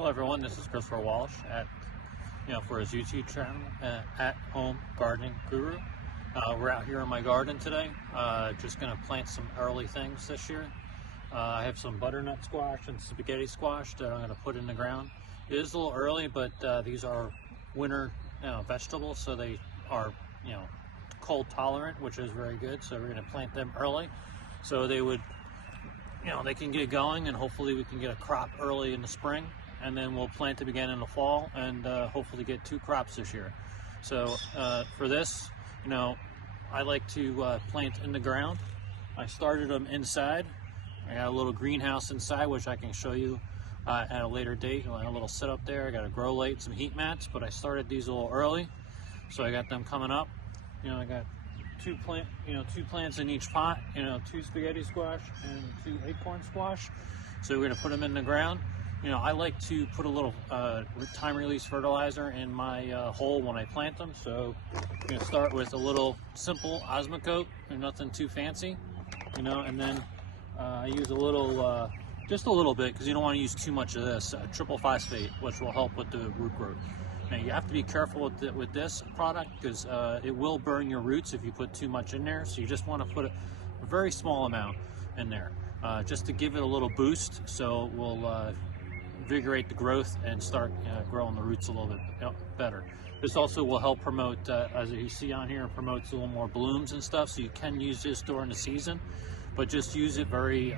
Hello everyone, this is Christopher Walsh for his YouTube channel at Home Gardening Guru. We're out here in my garden today, just going to plant some early things this year. I have some butternut squash and spaghetti squash that I'm going to put in the ground. It is a little early, but these are winter vegetables, so they are cold tolerant, which is very good. So we're going to plant them early, so they would they can get going, and hopefully we can get a crop early in the spring, and then we'll plant it again in the fall, and hopefully get 2 crops this year. So for this, I like to plant in the ground. I started them inside. I got a little greenhouse inside, which I can show you at a later date. A little setup there. I got a grow light, some heat mats, but I started these a little early, so I got them coming up. I got two plants in each pot, 2 spaghetti squash and 2 acorn squash. So we're going to put them in the ground. I like to put a little time release fertilizer in my hole when I plant them. So I'm going to start with a little simple Osmocote, nothing too fancy, and then I use a little, just a little bit, because you don't want to use too much of this, triple phosphate, which will help with the root growth. Now you have to be careful with this product, because it will burn your roots if you put too much in there. So you just want to put a very small amount in there, just to give it a little boost, so it will invigorate the growth and start growing the roots a little bit better. This also will help promote, as you see on here, it promotes a little more blooms and stuff. So you can use this during the season, but just use it very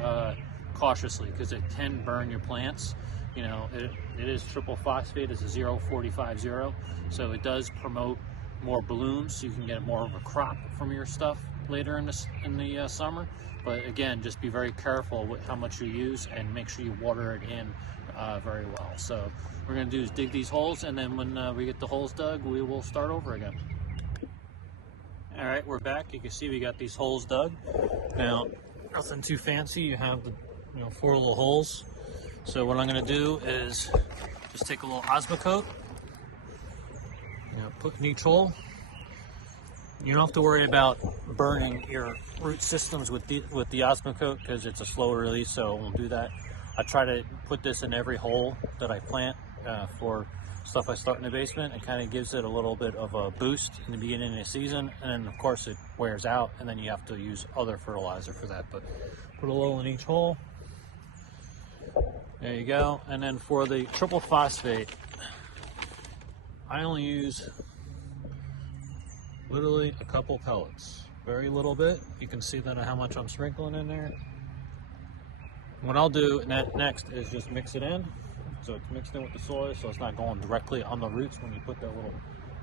cautiously, because it can burn your plants. It is triple phosphate. It's a 0,45,0, so it does promote more blooms, so you can get more of a crop from your stuff later in the summer. But again, just be very careful with how much you use, and make sure you water it in very well. So what we're going to do is dig these holes, and then when we get the holes dug, we will start over again. All right, we're back. You can see we got these holes dug. Now, nothing too fancy. You have the 4 little holes. So what I'm going to do is just take a little Osmocote, put in each hole. You don't have to worry about burning your root systems with the Osmocote, because it's a slow release, so it won't do that. I try to put this in every hole that I plant for stuff I start in the basement. It kind of gives it a little bit of a boost in the beginning of the season, and then of course it wears out, and then you have to use other fertilizer for that. But put a little in each hole. There you go. And then for the triple phosphate, I only use literally a couple pellets, very little bit. You can see that how much I'm sprinkling in there. What I'll do next is just mix it in, so it's mixed in with the soil, so it's not going directly on the roots when you put that little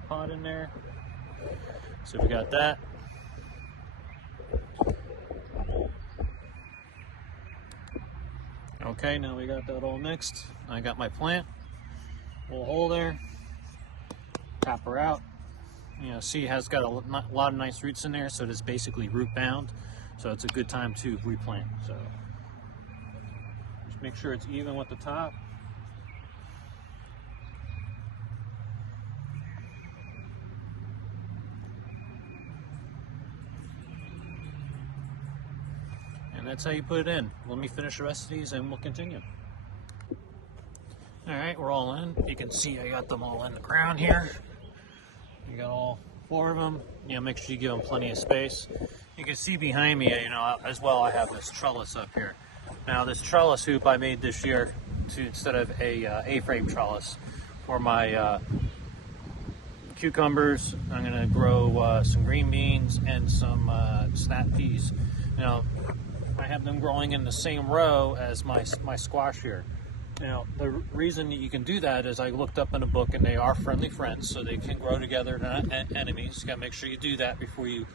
pot in there. So we got that. Okay, now we got that all mixed. I got my plant, little hole there, tap her out. See, it has got a lot of nice roots in there, so it is basically root bound. So it's a good time to replant. So just make sure it's even with the top. And that's how you put it in. Let me finish the rest of these and we'll continue. All right, we're all in. You can see I got them all in the ground here. You got all 4 of them. Make sure you give them plenty of space. You can see behind me, as well, I have this trellis up here. Now, this trellis hoop I made this year instead of a A-frame trellis for my cucumbers. I'm going to grow some green beans and some snap peas. I have them growing in the same row as my squash here. The reason that you can do that is I looked up in a book, and they are friendly friends, so they can grow together, not enemies. You gotta make sure you do that before you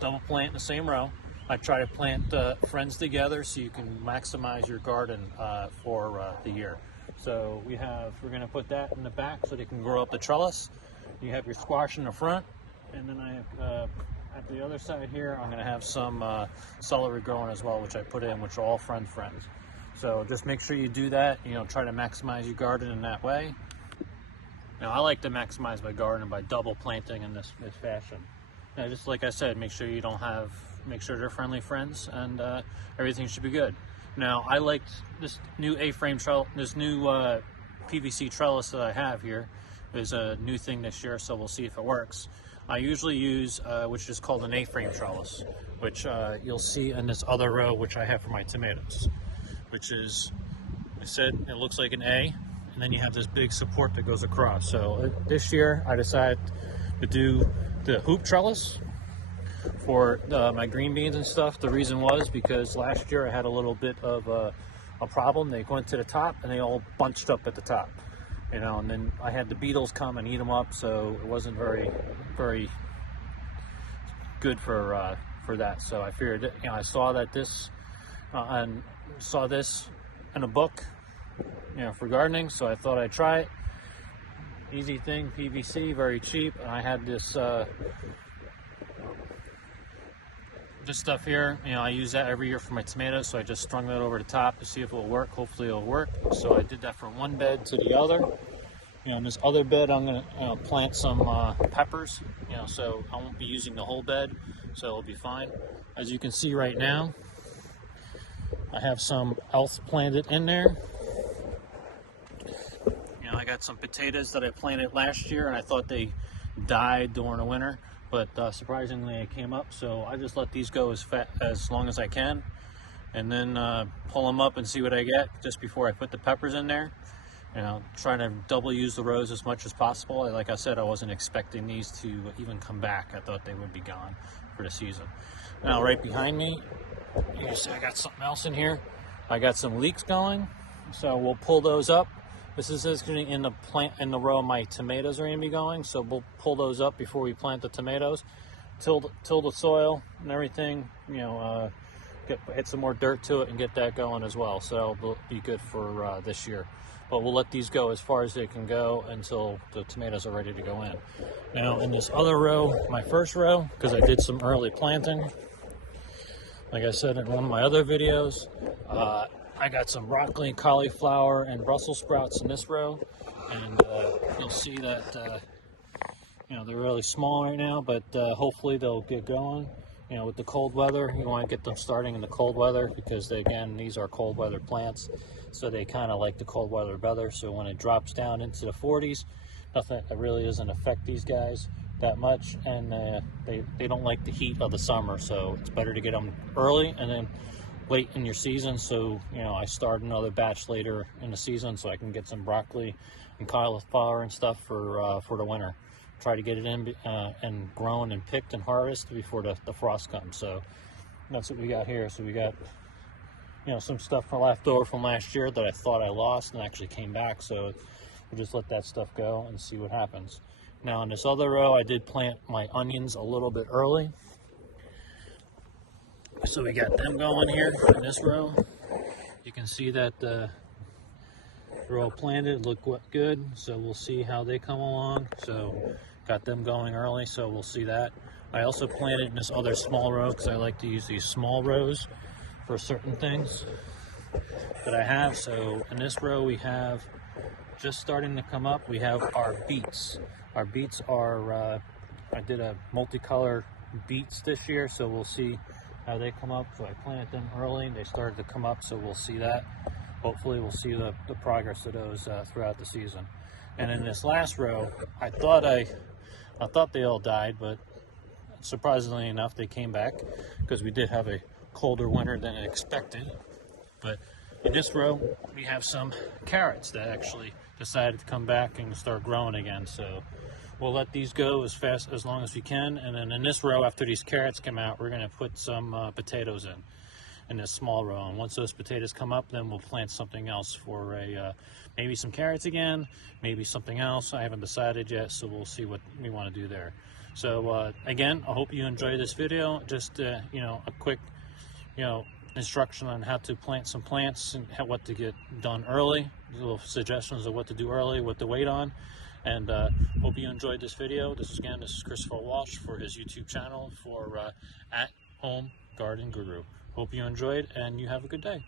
double plant in the same row. I try to plant friends together so you can maximize your garden for the year. So we're gonna put that in the back so they can grow up the trellis. You have your squash in the front, and then I have at the other side here, I'm gonna have some celery growing as well, which I put in, which are all friends. So just make sure you do that. Try to maximize your garden in that way. Now, I like to maximize my garden by double planting in this fashion. Now, just like I said, make sure they're friendly friends, and everything should be good. Now, I liked this new A-frame trellis, this new PVC trellis that I have here is a new thing this year, so we'll see if it works. I usually use, which is called an A-frame trellis, which you'll see in this other row, which I have for my tomatoes, which is, I said, it looks like an A, and then you have this big support that goes across. So this year I decided to do the hoop trellis for my green beans and stuff. The reason was because last year I had a little bit of a problem. They went to the top and they all bunched up at the top, you know, and then I had the beetles come and eat them up, so it wasn't very good for that. So I figured, you know, I saw that this and saw this in a book, you know, for gardening, so I thought I'd try it. Easy thing, PVC, very cheap, and I had this stuff here. You know, I use that every year for my tomatoes, so I just strung that over the top to see if it will work. Hopefully it'll work. So I did that from one bed to the other. You know, in this other bed I'm going to plant some peppers, you know, so I won't be using the whole bed, so it'll be fine. As you can see right now, I have some else planted in there. You know, I got some potatoes that I planted last year and I thought they died during the winter, but surprisingly it came up, so I just let these go as long as I can, and then pull them up and see what I get just before I put the peppers in there. You know, trying to double use the rows as much as possible. Like I said, I wasn't expecting these to even come back. I thought they would be gone for the season. Now right behind me, you see I got something else in here. I got some leeks going, so we'll pull those up. This is going to in the row my tomatoes are going to be going, so we'll pull those up before we plant the tomatoes. Till the soil and everything, you know, hit some more dirt to it and get that going as well. So that'll be good for this year. But we'll let these go as far as they can go until the tomatoes are ready to go in. Now in this other row, my first row, because I did some early planting, like I said in one of my other videos, I got some broccoli, cauliflower, and Brussels sprouts in this row, and you'll see that you know, they're really small right now, but hopefully they'll get going. You know, with the cold weather, you want to get them starting in the cold weather because again, these are cold weather plants, so they kind of like the cold weather better. So when it drops down into the 40s, nothing really doesn't affect these guys that much, and they don't like the heat of the summer, so it's better to get them early and then late in your season. So you know, I start another batch later in the season so I can get some broccoli and cauliflower and stuff for the winter. Try to get it in and grown and picked and harvested before the frost comes. So that's what we got here. So we got, you know, some stuff left over from last year that I thought I lost and actually came back, so we'll just let that stuff go and see what happens. Now in this other row, I did plant my onions a little bit early, so we got them going here in this row. You can see that they're all planted, look good, so we'll see how they come along. So got them going early, so we'll see that. I also planted in this other small row because I like to use these small rows for certain things that I have. So in this row we have, just starting to come up, we have our beets. Our beets are, I did a multicolor beets this year, so we'll see how they come up. So I planted them early, they started to come up, so we'll see that. Hopefully we'll see the progress of those throughout the season. And in this last row, I thought they all died, but surprisingly enough, they came back because we did have a colder winter than expected. But in this row, we have some carrots that actually decided to come back and start growing again. So we'll let these go as long as we can. And then in this row, after these carrots come out, we're going to put some potatoes in this small row. And once those potatoes come up, then we'll plant something else for maybe some carrots again, maybe something else. I haven't decided yet, so we'll see what we want to do there. So again, I hope you enjoyed this video. Just you know, a quick, you know, instruction on how to plant some plants and what to get done early, little suggestions of what to do early, what to wait on. And hope you enjoyed this video. This is Christopher Walsh for his YouTube channel for At Home Garden Guru. Hope you enjoyed, and you have a good day.